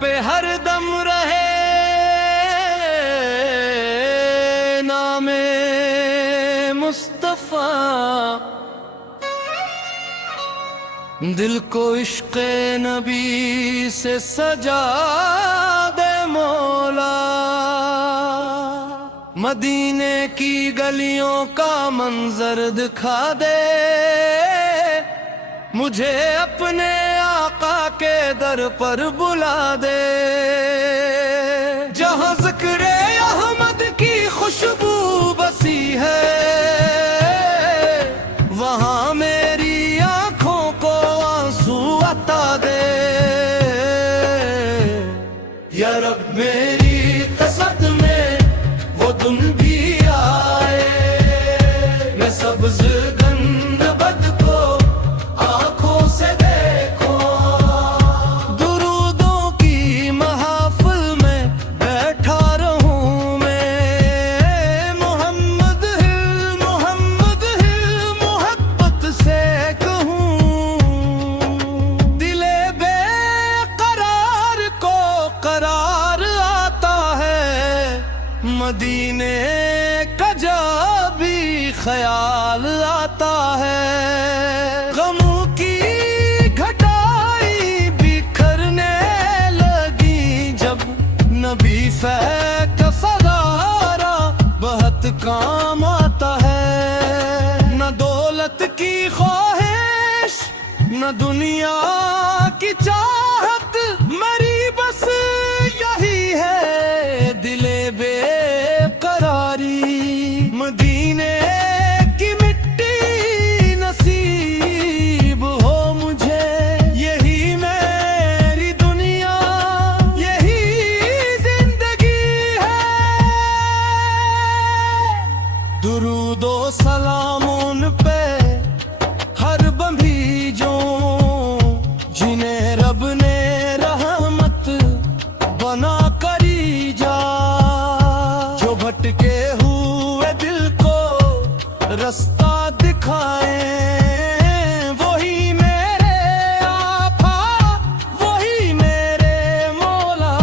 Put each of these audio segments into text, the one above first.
پہ ہر دم رہے نام مصطفیٰ، دل کو عشق نبی سے سجا دے مولا، مدینے کی گلیوں کا منظر دکھا دے، مجھے اپنے آقا کے در پر بلا دے، جہاں ذکر احمد کی خوشبو بسی ہے، وہاں میری آنکھوں کو آنسو عطا دے، یا رب میری قصد میں وہ دن بھی آئے، میں سبز گند بد کو آنکھوں سے دیکھوں، درودوں کی محافل میں بیٹھا رہوں میں، محمد محبت سے کہوں، دل بے قرار کو قرار آتا ہے، مدینے کا جب بھی خیال آتا ہے، غموں کی گھٹائی بکھرنے لگی جب نبی فیک فغارہ بہت کام آتا ہے، نہ دولت کی خواہش نہ دنیا کی چاہت، میری بس یہی ہے دل بے قراری، مدینے کی مٹی نصیب ہو مجھے، یہی میری دنیا یہی زندگی ہے، درود و سلام ان پہ ہر بھیجوں، جنہیں رب نے رحمت بنا کری جا، جو بھٹکے ہوئے دل کو رستہ دکھائیں، وہی میرے آقا وہی میرے مولا،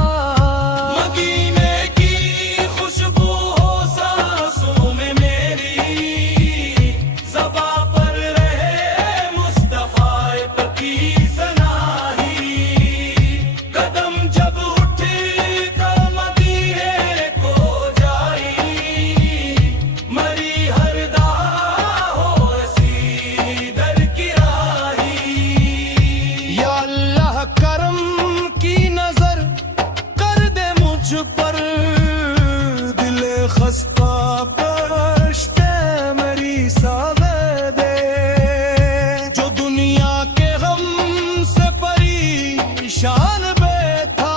مدینے کی خوشبو ہو سانسوں میں میری، زباں پر رہے مصطفیٰ کی سناہی، قدم جب اٹھی تو مدینے کو جائی، مری ہر داہ ہو ایسی در کی راہی، یا اللہ کرم کی نظر کر دے مجھ پر، دل خستہ پرشتے میری ساوے دے، جو دنیا کے غم سے پریشان بیٹھا،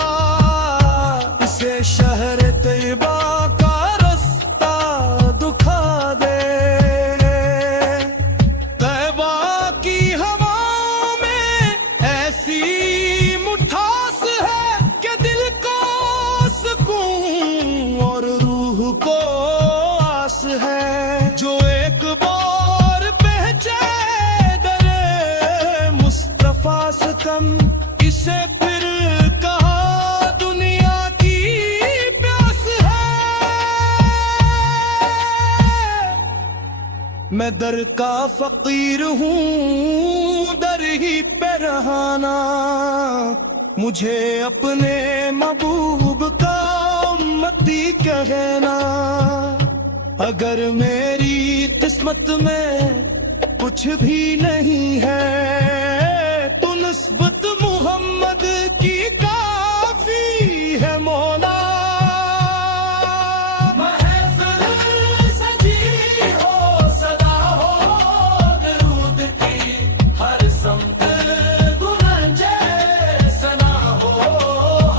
اسے شہر طیبہ کا رستہ دکھا دے، طیبہ کی ہواؤں میں ایسی مٹھاس ہے کہ دل کو سکون اور روح کو آس ہے، جو ایک بار پہنچے در مصطفیٰ سے کم، اسے پھر کہاں دنیا کی پیاس ہے، میں در کا فقیر ہوں در ہی پہ رہانا، مجھے اپنے محبوب کا امتی کہنا، اگر میری قسمت میں کچھ بھی نہیں ہے تو نسبت محمد کی کافی ہے مولا، محفل سجی ہو صدا ہو درود کی، ہر سمت گنجے ثنا ہو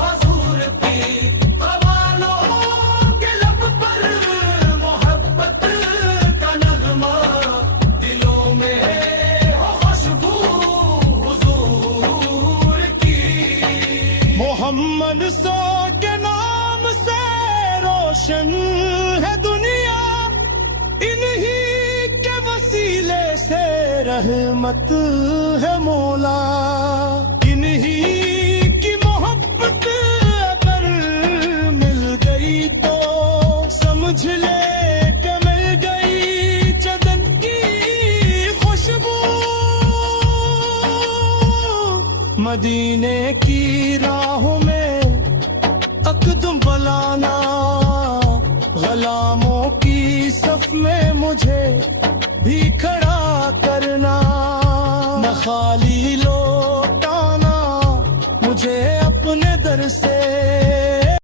حضور کی، قوالوں کے لب پر محبت کا نغمہ، دلوں میں ہو خوشبو حضور کی، محمد سو کے نام سے روشن ہے دنیا، انہی کے وسیلے سے رحمت ہے مولا، انہی کی محبت مدینے کی راہوں میں اقدم بلانا، غلاموں کی صف میں مجھے بھی کھڑا کرنا، نہ خالی لوٹانا مجھے اپنے در سے